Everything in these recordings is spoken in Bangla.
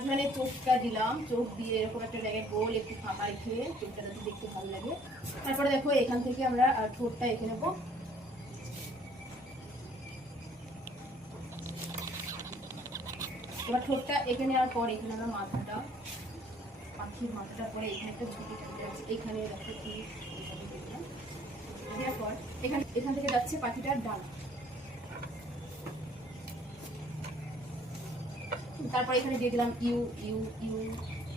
এখানে চোখটা দিলাম, চোখ দিয়ে এরকম একটা জায়গায় গোল একটু ফাঁকা রেখে চোখটা যাতে দেখতে ভালো লাগে। তারপরে দেখো এখান থেকে আমরা ঠোঁটটা এঁকে নেবো। এবার ঠোঁটটা এঁকে নেওয়ার পর এখানে আমরা মাথাটা, পাখির মাথাটা পরে এখানে একটা ঝুঁকি ঝুঁকি আছে, এখানে দেখো কি দেওয়ার পর এখান থেকে যাচ্ছে পাখিটার ডানা। তারপর এখানে দিয়ে দিলাম ইউ ইউ ইউ,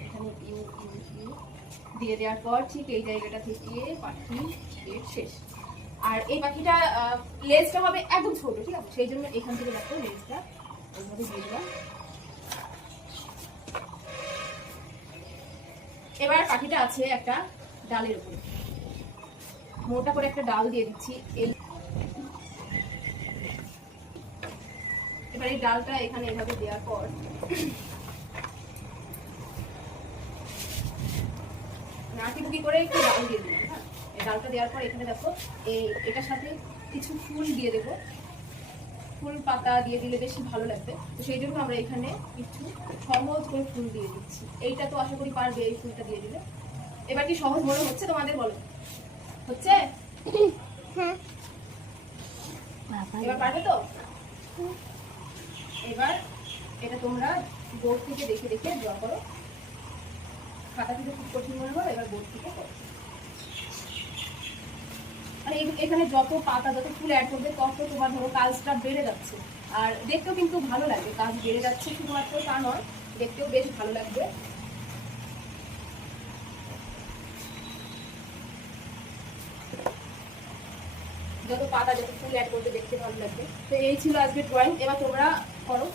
এখানে ইউ ইউ ইউ দিয়ে দেওয়ার পর ঠিক এই জায়গাটা থেকে পাখি এর শেষ। আর এই পাখিটা লেজটা হবে একদম ছোট, ঠিক আছে? সেই জন্য এখান থেকে দেখো লেজটা এইভাবে দিয়ে দিলাম। এবার পাখিটা আছে একটা ডালের উপরে, মোটা করে একটা ডাল দিয়ে দিচ্ছি। এবার এই ডালটা এখানে এভাবে দেওয়ার পর নাকি করে একটু ডাল দিয়ে দিলাম। হ্যাঁ, এই ডালটা দেওয়ার পর এখানে দেখো এটার সাথে কিছু ফুল দিয়ে দেবো। ফুল পাতা দিয়ে দিলে বেশি ভালো লাগবে, তো সেই জন্য আমরা এখানে কিছু সহজ করে ফুল দিয়ে দিচ্ছি। এইটা তো আশা করি পারবে এই ফুলটা দিয়ে দিলে। এবার কি সহজ মনে হচ্ছে তোমাদের? বলো, হচ্ছে? এবার পারবে তো? এবার এটা তোমরা বোর্ড থেকে দেখে দেখে ড্র করো। খাতা থেকে খুব কঠিন মনে হয়, এবার বোর্ড থেকে করো। আর এখানে যত পাতা যত ফুল অ্যাড করবে তত তোমার ধরো কাজটা বেড়ে যাচ্ছে, আর দেখতেও কিন্তু ভালো লাগবে। কাজ বেড়ে যাচ্ছে শুধুমাত্র তা নয়, দেখতেও বেশ ভালো লাগবে। যত পাতা যত ফুল অ্যাড করবে দেখতে ভালো লাগবে। তো এই ছিল আজকে ড্রয়িং। এবার তোমরা করো।